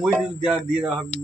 মুই দিয়ে দাও হাবি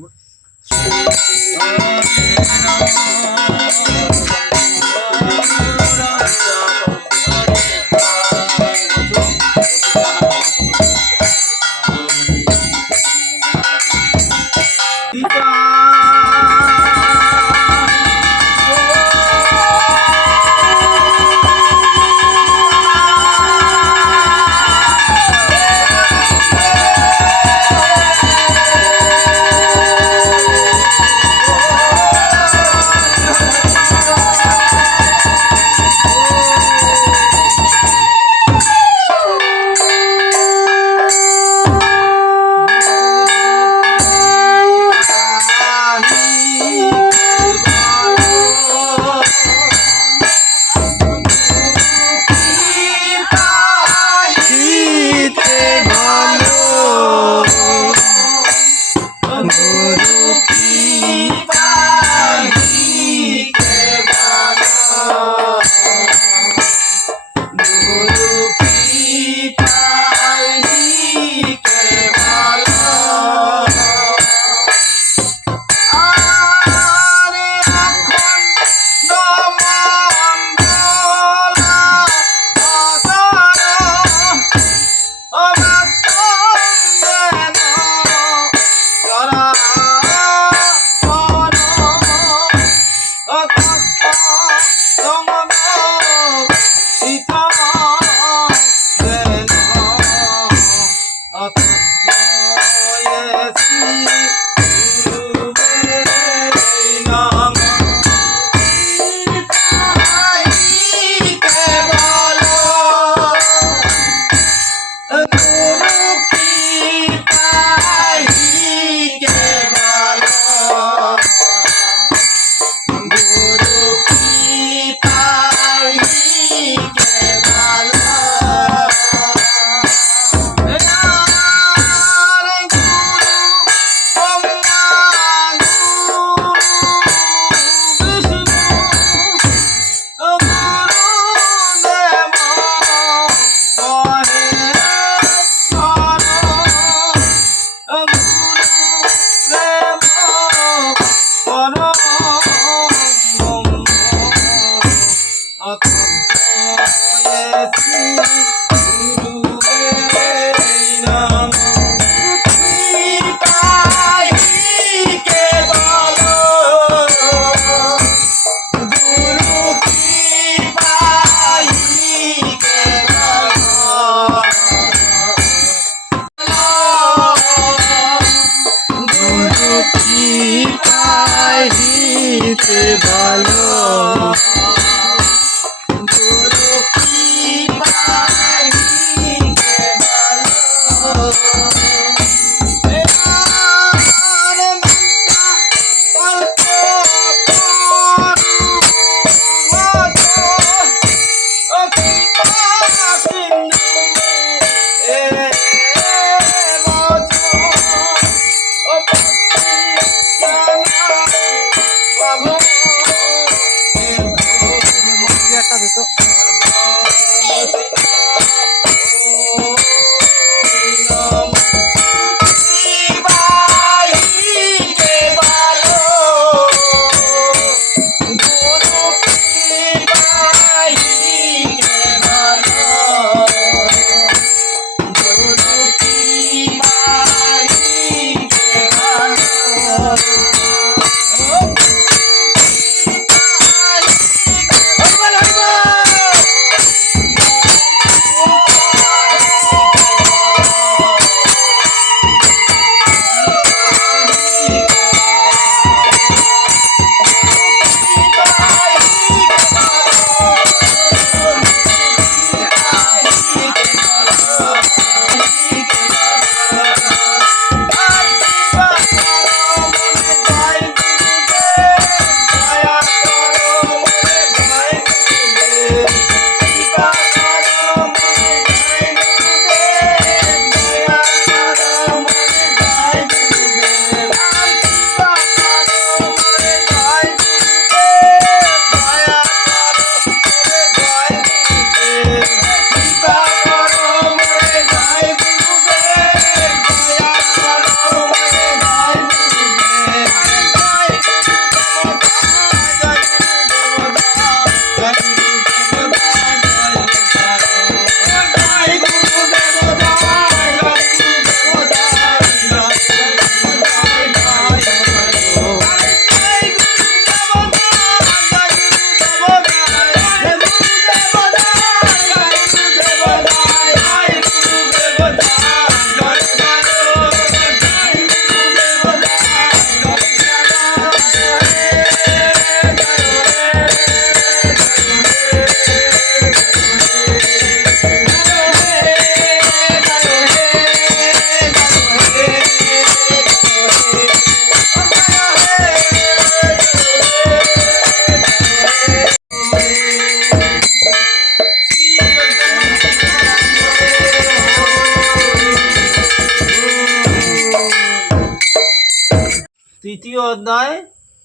তৃতীয় অধ্যায়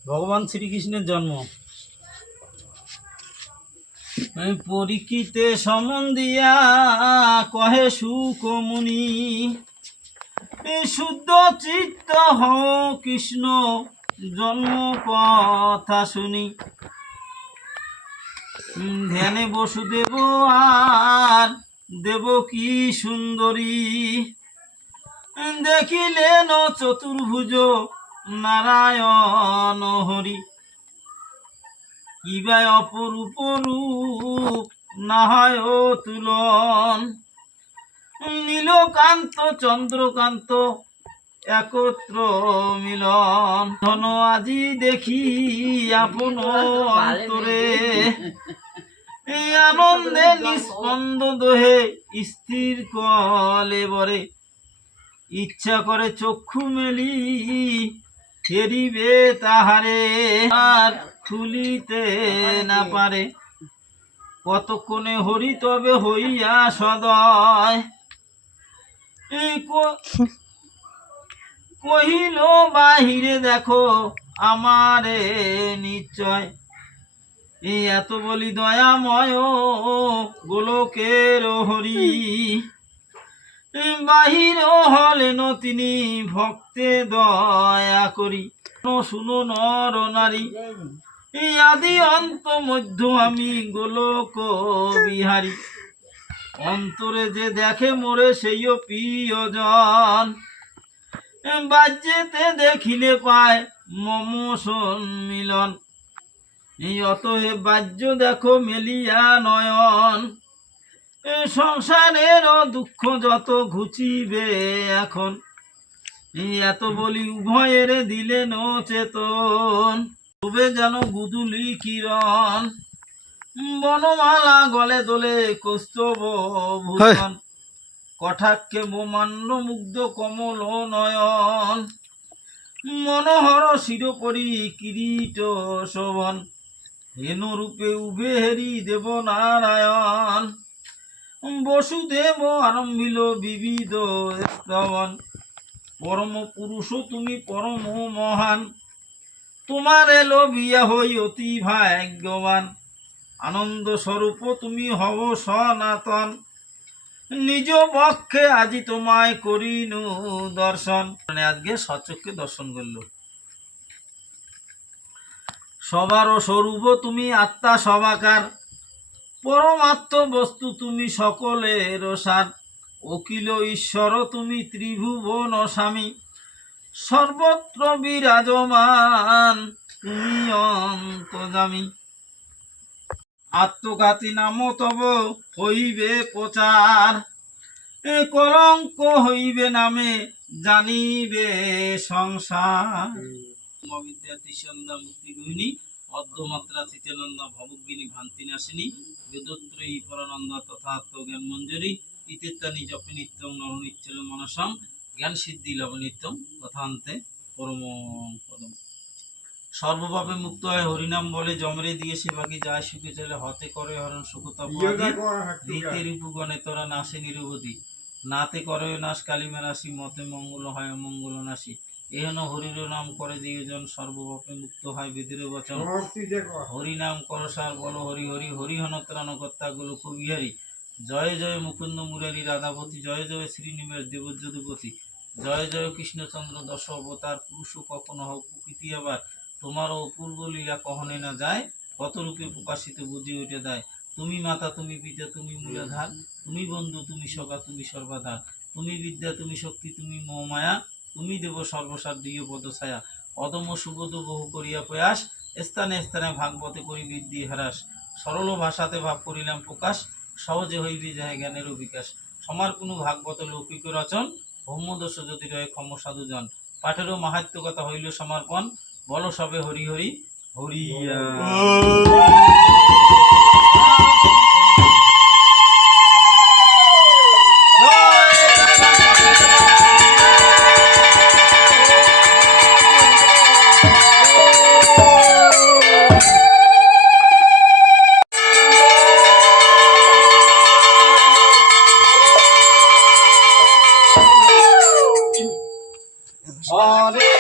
ভগবান শ্রীকৃষ্ণের জন্ম। পরীক্ষিতে সম্বন্ধিয়া কহে সুকমুনি, শুদ্ধ চিত্ত হও কৃষ্ণ জন্ম কথা শুনি। ধ্যানে বসুদেব আর দেবকী সুন্দরী, দেখিলেন চতুর্ভুজ নারায়ণ হরি। কিবা অপরূপ রূপ না হয় তুলন, নীলকান্ত চন্দ্রকান্ত একত্র মিলন। ধন আজি দেখি আপন অন্তরে, এই আনন্দে নিস্পন্দ দোহে স্থির কলে বরে। ইচ্ছা করে চক্ষু মেলি ফেরিবে তাহারে, আর খুলিতে না পারে। কতক্ষণে হরি তবে হইয়া সদয়, কহিল বাহিরে দেখো আমারে নিশ্চয়। এই এত বলি দয়াময় গোলকের হরি, বাহির হলেন তিনি ভক্তে দয়া করি। শুনো নর নারী, এই আদি অন্ত মধ্য আমি গোলক বিহারী। অন্তরে যে দেখে মোরে সেইও প্রিয়জন, বাজ্যেতে দেখিলে পায় মম সম্মিলন। এই অতএব বাহ্য দেখো মেলিয়া নয়ন, সংসারের দুঃখ যত ঘুচিবে এখন। এই এত বলি উভয়ের দিলেন চেতন, তবে যেন গুদুলি কিরণ। বনমালা গলে দোলে কৌস্তব ভূষণ, কটাক্ষে মোমান্য মুগ্ধ কমল নয়ন। মনোহর শিরোপরি কিরীট শোভন, হেনু রূপে উভে হেরি দেব নারায়ণ। বসুদেব আরম্ভিল বিবিধ স্তবন, পরম পুরুষ তুমি পরম মহান। তোমার এলো বিয়া হই অতি ভাগ্যবান, আনন্দ স্বরূপ তুমি হব সনাতন। নিজ পক্ষে আজি তোমায় করিনু দর্শন, মানে আজকে সচক্ষে দর্শন করলো। সবার স্বরূপ তুমি আত্মা সবাকার, পরমাত্ম বস্তু তুমি সকলের সার। অখিল ঈশ্বর তুমি ত্রিভুবন স্বামী, সর্বত্র বিরাজমান তুমি অন্তর্যামী। আত্মঘাতী নাম তব হইবে প্রচার, কলঙ্ক হইবে নামে জানিবে সংসার। বিদ্যা তিসন্দা মুক্তি গৃহিণী, অর্ধমাত্রা চিতানন্দা ভবজ্ঞিনী ভান্তি নাশিনী, বেদত্রয়ী পরানন্দা তথা আত্মজ্ঞান মঞ্জুরি। ইত্যেতানি জপে নিত্যং নরনিচ্ছল মনসং, জ্ঞান সিদ্ধি লভ নিত্যং তথান্তে পরম পদম। সর্বপাপে মুক্ত হয় হরিনাম বলে, জমরে দিয়ে সেবাকে যায় সুখে চলে। হতে করে হরণ সুখতাপি, দিতে রিপুগণে তোরা নাশে নিরবধি। নাতে করে নাশ কালিমা রাশি, মতে মঙ্গল হয় অমঙ্গল নাশি। এহেন হরির নাম করে দিয়জন, সর্বপাপে মুক্ত হয় বেদের বচন। হরিনাম করসার বল হরি হরি, হরিহন ত্রাণকর্তা গোলক বিহারী। জয় জয় মুকুন্দ মুরারি রাধাপতি, জয় জয় শ্রীনিবাস দেবজ্যোতিপতি। জয় জয় কৃষ্ণচন্দ্র দশ অবতার, পুরুষ কখনো হোক প্রকৃতি আবার। তোমার অপূর্ব লীলা কহনে না যায়, কত রূপে প্রকাশিত বুঝে উঠে দেয়। তুমি মাতা তুমি পিতা তুমি মূলাধার, তুমি বন্ধু তুমি সখা তুমি সর্বাধার। তুমি বিদ্যা তুমি শক্তি তুমি মোহমায়া, তুমি দেব সর্বসার দিয় পদ ছায়া। অদম সুবোধ বহু করিয়া প্রয়াস, স্থানে স্থানে ভাগবতে করি বৃদ্ধি হ্রাস। সরল ভাষাতে ভাব করিলাম প্রকাশ, সহজে হইবে যাহে জ্ঞানেরও বিকাশ। সমার কোনো ভাগবত লৌকিক রচন, ব্রহ্মদোষ যদি রয়ে ক্ষম সাধুজন। পাঠেরও মাহাত্ম্য কথা হইল সমর্পণ, বল সবে হরি হরি হরিয়া। হরে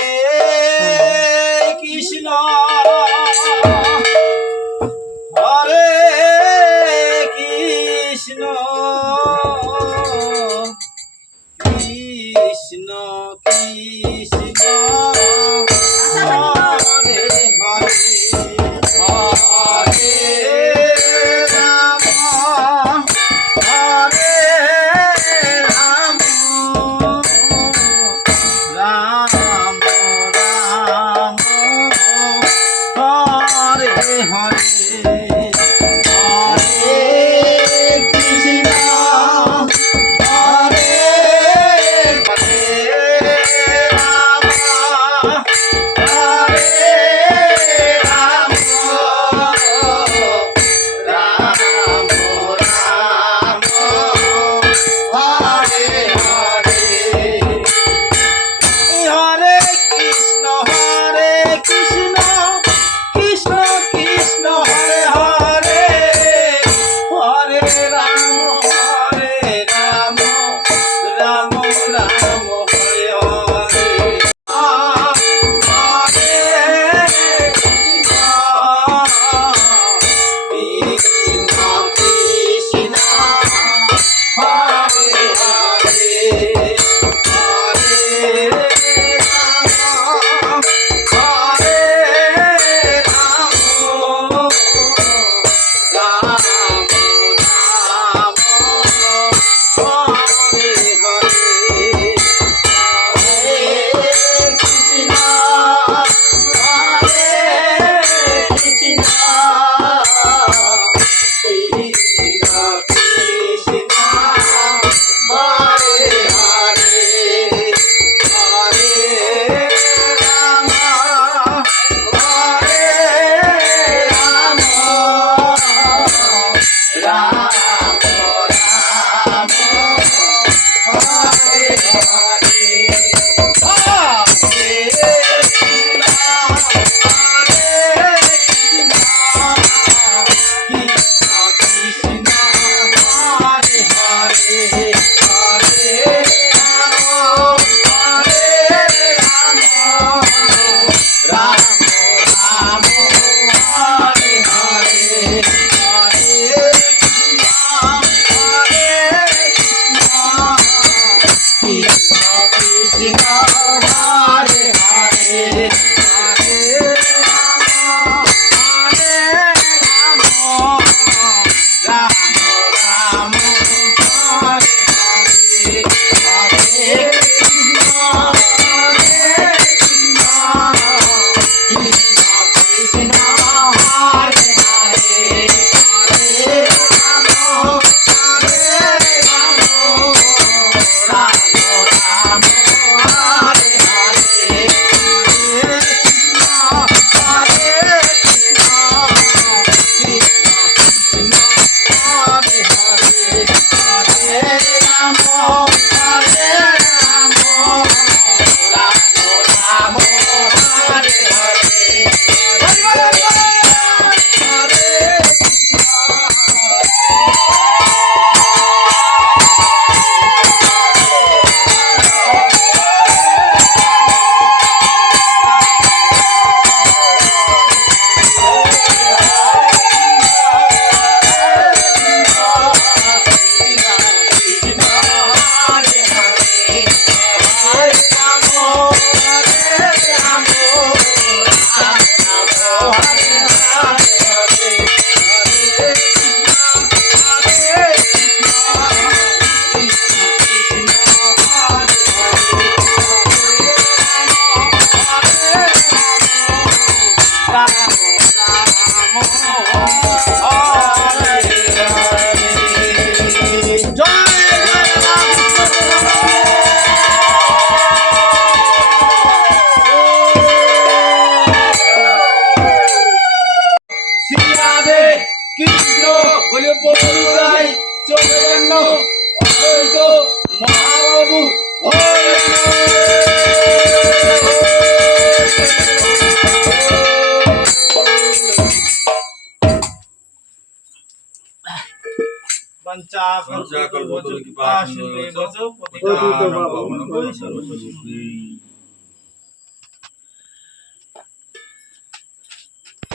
পঞ্চা কল্পতরু কৃপা সিন্ধু বচ পতিতানাং পাবনাং বৈষ্ণবেভ্যো।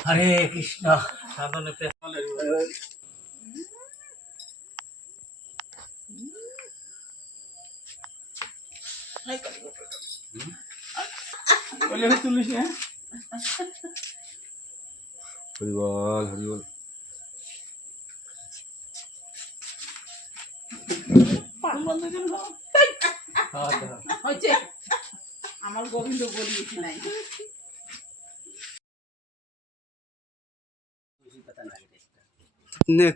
হরে কৃষ্ণ। সাধনে তুলিস না হরিবল হরিবল। হচ্ছে আমার গোবিন্দ বলিয়েছি নাই।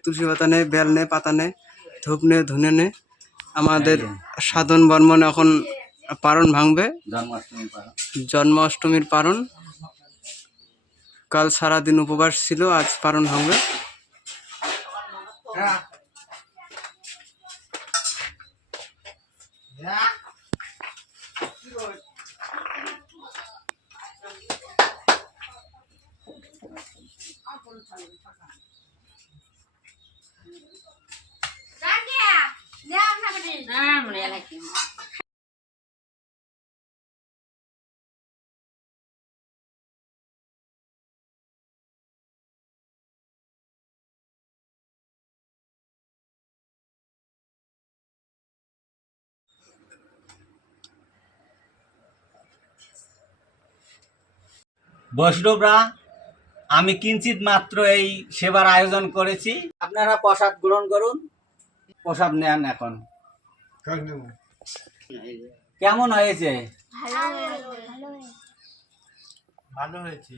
তুলসী পাতা নেই, বেল নেই, পাতা নেই, ধূপ নেই, ধুনে নেই। আমাদের সাধন বর্মন এখন পারণ ভাঙবে, জন্মাষ্টমীর পারণ। কাল সারাদিন উপবাস ছিল, আজ পারণ ভাঙবে। বৈষ্ণবরা, আমি কিঞ্চিত মাত্র এই সেবার আয়োজন করেছি, আপনারা প্রসাদ গ্রহণ করুন। প্রসাদ নেন এখন। কেমন হয়েছে? ভালো হয়েছে।